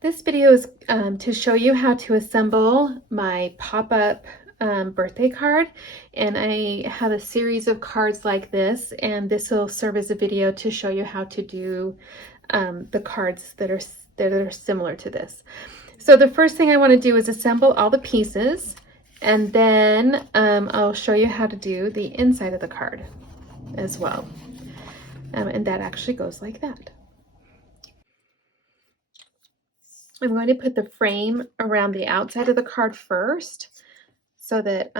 This video is to show you how to assemble my pop-up birthday card, and I have a series of cards like this, and this will serve as a video to show you how to do the cards that are similar to this. So the first thing I want to do is assemble all the pieces, and then I'll show you how to do the inside of the card as well. And that actually goes like that. I'm going to put the frame around the outside of the card first, so that,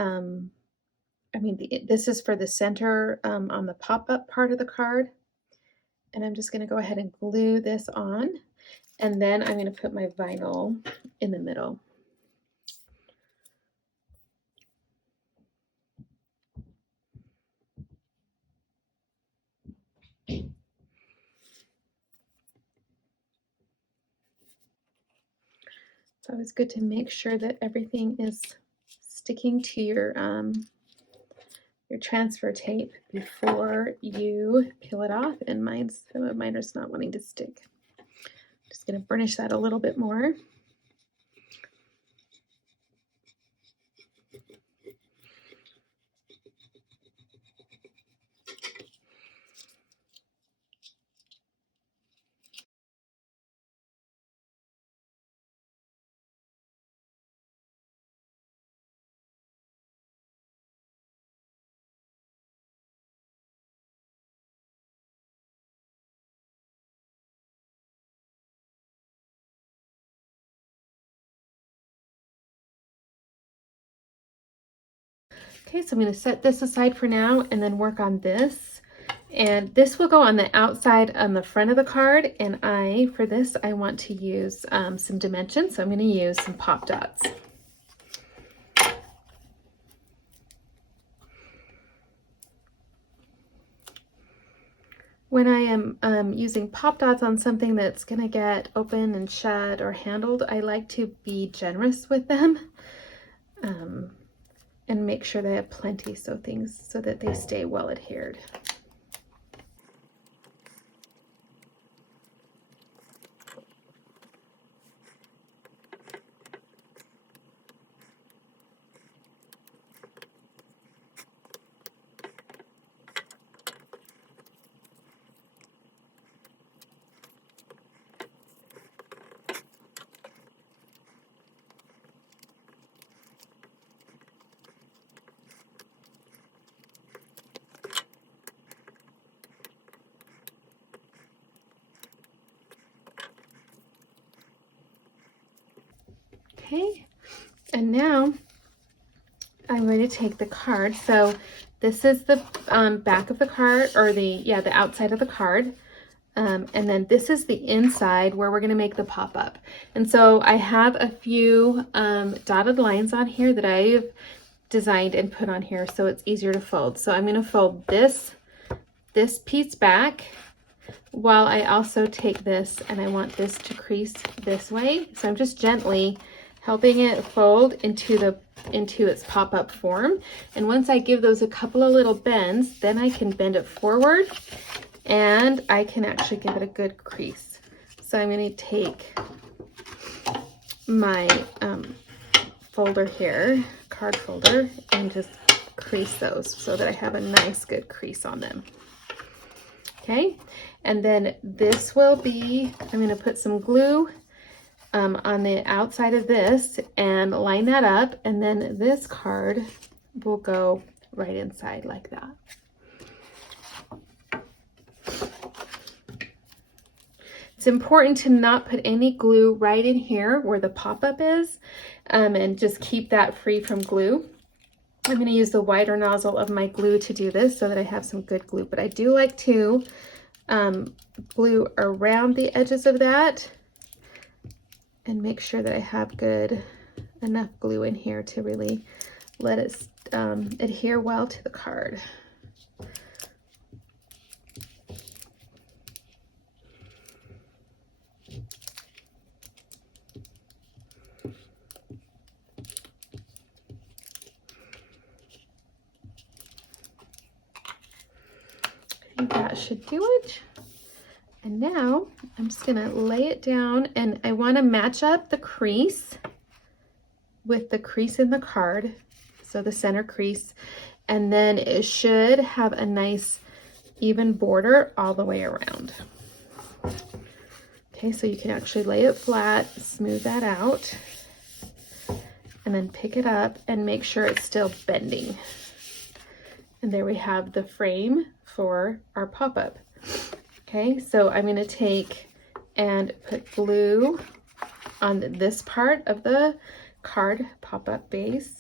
this is for the center on the pop-up part of the card. And I'm just going to go ahead and glue this on, and then I'm going to put my vinyl in the middle. It's always good to make sure that everything is sticking to your transfer tape before you peel it off, and some of mine are just not wanting to stick. Just going to burnish that a little bit more. Okay, so I'm going to set this aside for now and then work on this. And this will go on the outside on the front of the card. And for this, I want to use some dimensions. So I'm going to use some pop dots. When I am using pop dots on something that's going to get open and shut or handled, I like to be generous with them. And make sure they have plenty so that they stay well adhered. Okay, and now I'm going to take the card. So this is the back of the card, or the outside of the card. And then this is the inside where we're going to make the pop-up. And so I have a few dotted lines on here that I've designed and put on here so it's easier to fold. So I'm going to fold this piece back, while I also take this, and I want this to crease this way. So I'm just gently helping it fold into its pop-up form. And once I give those a couple of little bends, then I can bend it forward and I can actually give it a good crease. So I'm going to take my folder here, card folder, and just crease those so that I have a nice good crease on them. Okay, and then this will be, I'm going to put some glue on the outside of this and line that up, and then this card will go right inside like that. It's important to not put any glue right in here where the pop-up is, and just keep that free from glue. I'm going to use the wider nozzle of my glue to do this so that I have some good glue, but I do like to glue around the edges of that and make sure that I have enough glue in here to really let it adhere well to the card. I think that should do it. And now I'm just gonna lay it down, and I wanna match up the crease with the crease in the card. So the center crease, and then it should have a nice even border all the way around. Okay, so you can actually lay it flat, smooth that out, and then pick it up and make sure it's still bending. And there we have the frame for our pop-up. Okay, so I'm gonna take and put glue on this part of the card pop-up base.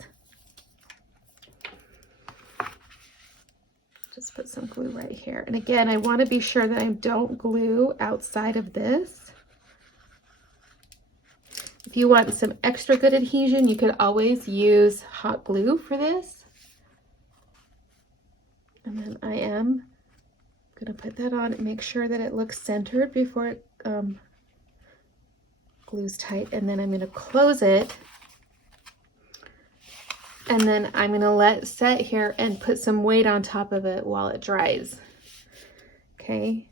Just put some glue right here. And again, I want to be sure that I don't glue outside of this. If you want some extra good adhesion, you could always use hot glue for this. And then I am going to put that on and make sure that it looks centered before it glues tight. And then I'm going to close it. And then I'm going to let it set here and put some weight on top of it while it dries. Okay.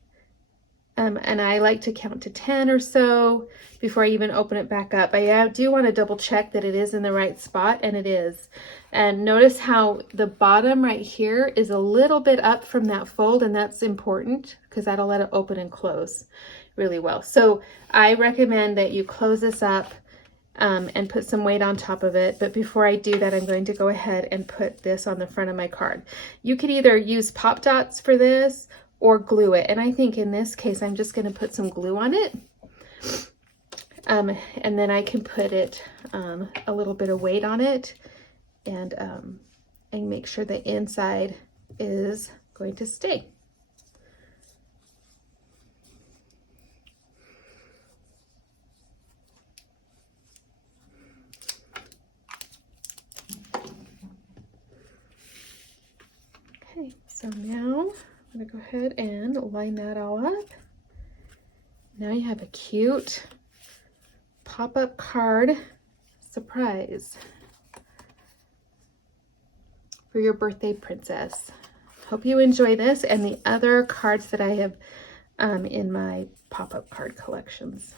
And I like to count to 10 or so before I even open it back up. I do want to double check that it is in the right spot, and it is. And notice how the bottom right here is a little bit up from that fold, and that's important because that'll let it open and close really well. So I recommend that you close this up and put some weight on top of it. But before I do that, I'm going to go ahead and put this on the front of my card. You could either use pop dots for this or glue it. And I think in this case, I'm just going to put some glue on it. And then I can put it, a little bit of weight on it, and make sure the inside is going to stay. Okay, so now I'm gonna go ahead and line that all up. Now you have a cute pop-up card surprise for your birthday princess. Hope you enjoy this and the other cards that I have in my pop-up card collections.